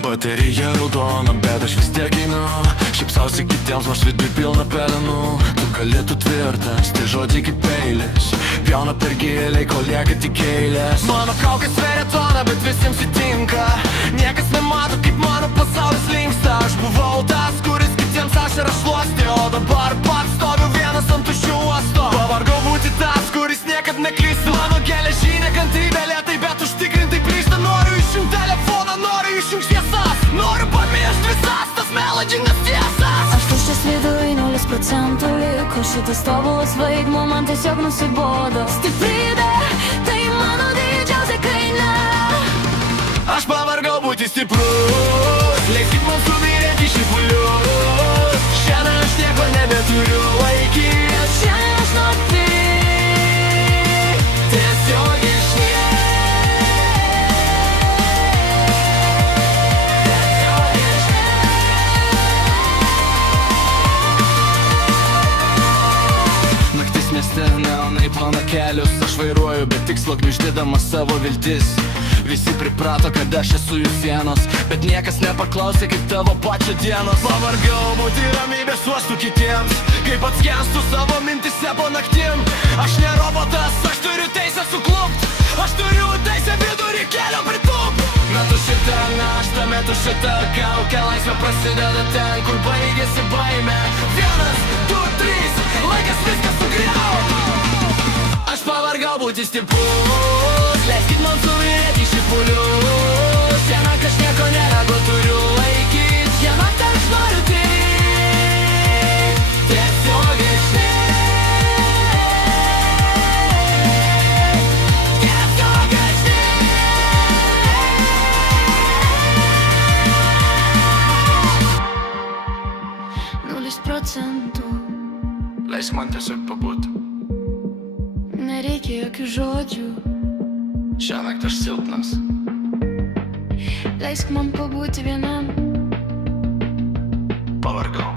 Baterija raudona, bet aš vis tiek einu. Šypsausi kitiems, nors viduj pilna pelenų. Tu gali, tu tvirtas, tai žodžiai kaip peilis. Pjauna per giliai, kol lieka tik eilės. Mano kaukės sveria toną, bet visiems įtinka. Niekas nemato, kaip mano pasaulis linksta. Aš buvau tas, kuris kitiems ašaras šluostė, o dabar pats stoviu vienas ant tuščių uosto. Pavargau būti tas, kuris niekad neklystų. Mano geležinė kantrybė lėtai, bet užtikrintai plyšta. Noriu išjungt telefoną, noriu išjungt šviesas. Noriu pamiršt visas tas melodingas tiesas. Aš tuščias viduj, 0% liko. Šitas tobulas vaidmuo man tiesiog nusibodo. Stiprybė, tai mano didžiausia kaina. Aš pavargau būti stiprus, leiskit man subyrėti šipulius. Šiandien aš nieko nebeturiu laikyt. Šiandien aš noriu tiesiog išnykt. Naktis mieste, neonai plana kelius. Aš vairuoju, bet tikslo gniuždydamas savo viltis. Visi priprato, kad aš esu jų sienos, bet niekas nepaklausė, kaip tavo pačio dienos. Pavargau būti ramybės uostų kitiems, kaip atskęstų savo mintise po naktim. Aš ne robotas, aš turiu teisę suklupt. Aš turiu teisę vidurį kelio pritupt. Metu šitą naštą, metu šitą kaukę. Laisvė prasideda ten, kur baigėsi baimė. 1, 2, 3, laikas viską sugriaut. Aš pavargau būti stiprus, leiskit man suvirėti šipulius. Šiandien aš nieko nebeturiu laikyt. Šiandien aš noriu tik tiesiog išnykt. Tiesiog išnykt. 0%. Leisk man tiesiog pabūti. Nereikia jokių žodžių. Šiąnakt aš silpnas. Leisk man pabūti vienam. Pavargau.